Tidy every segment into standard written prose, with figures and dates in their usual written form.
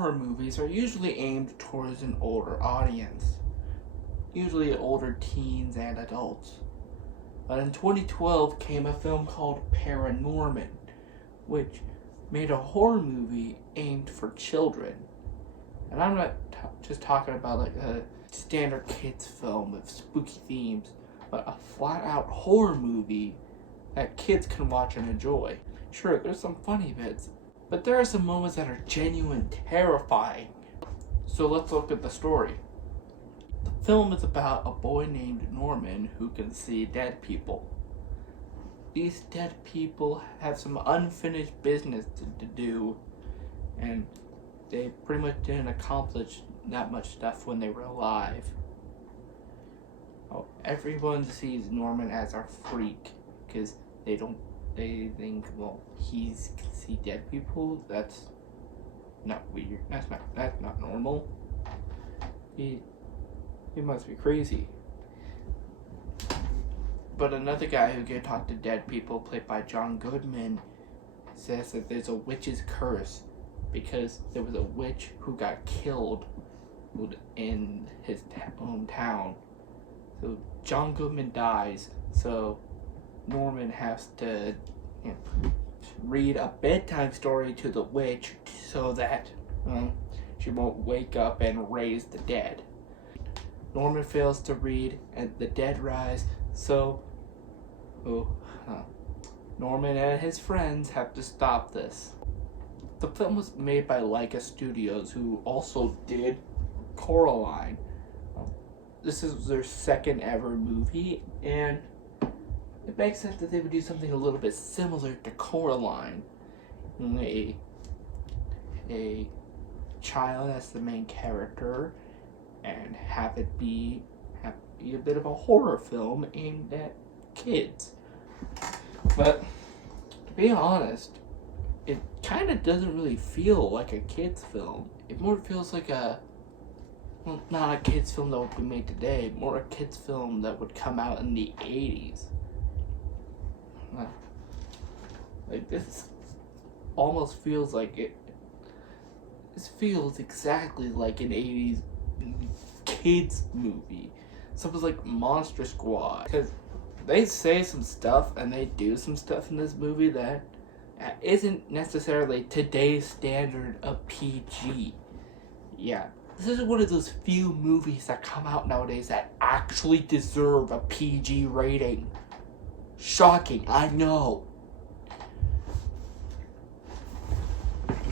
horror movies are usually aimed towards an older audience, usually older teens and adults. But in 2012 came a film called Paranorman, which made a horror movie aimed for children. And I'm not just talking about like a standard kids film with spooky themes, but a flat-out horror movie that kids can watch and enjoy. Sure, there's some funny bits, but there are some moments that are genuine terrifying. So let's look at the story. The film is about a boy named Norman who can see dead people. These dead people have some unfinished business to do, and they pretty much didn't accomplish that much stuff when they were alive. Oh, everyone sees Norman as a freak because they think, well, he can see dead people. That's not weird. That's not normal. He must be crazy. But another guy who can talk to dead people, played by John Goodman, says that there's a witch's curse because there was a witch who got killed in his hometown. So John Goodman dies, so Norman has to read a bedtime story to the witch so that she won't wake up and raise the dead. Norman fails to read and the dead rise, so Norman and his friends have to stop this. The film was made by Leica Studios, who also did Coraline. This is their second ever movie, and it makes sense that they would do something a little bit similar to Coraline. A child as the main character, and have it be a bit of a horror film aimed at kids. But to be honest, it kind of doesn't really feel like a kids film. It more feels like not a kids film that would be made today, more a kids film that would come out in the 80s. Like, this almost feels like it. This feels exactly like an 80s kids movie. Something like Monster Squad. Because they say some stuff and they do some stuff in this movie that isn't necessarily today's standard of PG. Yeah, this is one of those few movies that come out nowadays that actually deserve a PG rating. Shocking, I know.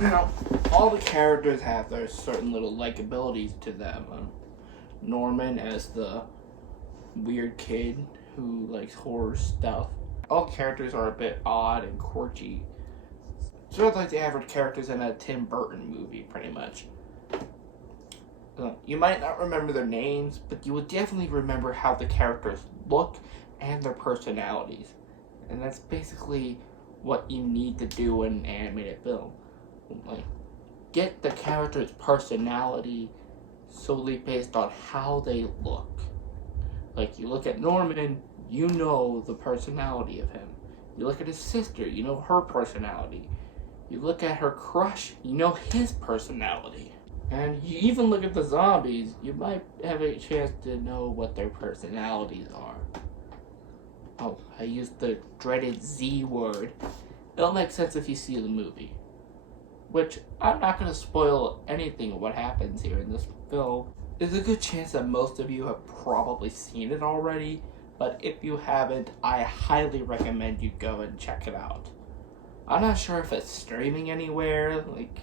Now, all the characters have their certain little likabilities to them. Norman as the weird kid who likes horror stuff. All characters are a bit odd and quirky. Sort of like the average characters in a Tim Burton movie, pretty much. You might not remember their names, but you will definitely remember how the characters look and their personalities. And that's basically what you need to do in an animated film. Like, get the character's personality solely based on how they look. Like, you look at Norman, you know the personality of him. You look at his sister, you know her personality. You look at her crush, you know his personality. And you even look at the zombies, you might have a chance to know what their personalities are. Oh, I used the dreaded Z word. It'll make sense if you see the movie. Which, I'm not going to spoil anything of what happens here in this film. There's a good chance that most of you have probably seen it already, but if you haven't, I highly recommend you go and check it out. I'm not sure if it's streaming anywhere, like,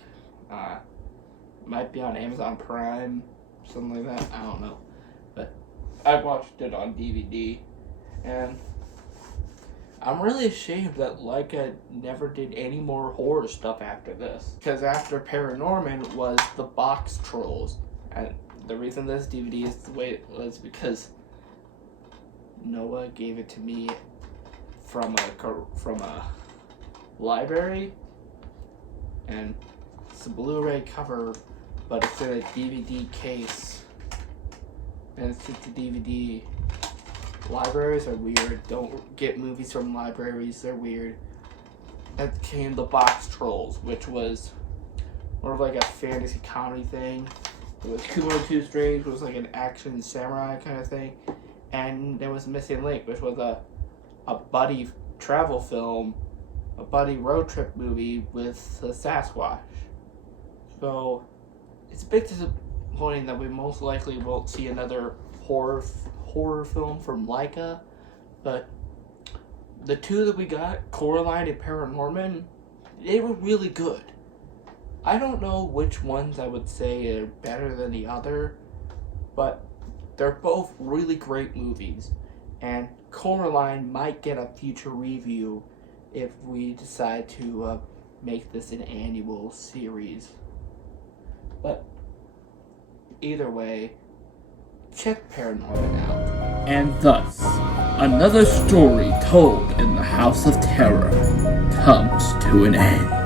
might be on Amazon Prime, something like that, I don't know. But I watched it on DVD, and I'm really ashamed that Leica never did any more horror stuff after this. Because after Paranorman was the Box Trolls. And the reason this DVD is the way it was because Noah gave it to me from a library. And it's a Blu-ray cover, but it's in a DVD case. And it's just a DVD. Libraries are weird. Don't get movies from libraries. They're weird. That came the Box Trolls, which was more of like a fantasy comedy thing. It was Kumo Two Strings, which was like an action samurai kind of thing. And there was Missing Link, which was a buddy travel film, a buddy road trip movie with a Sasquatch. So it's a bit disappointing that we most likely won't see another horror film from Laika, but the two that we got, Coraline and Paranorman, they were really good. I don't know which ones I would say are better than the other, but they're both really great movies, and Coraline might get a future review if we decide to make this an annual series. But either way, check Paranorman out. And thus, another story told in the House of Terror comes to an end.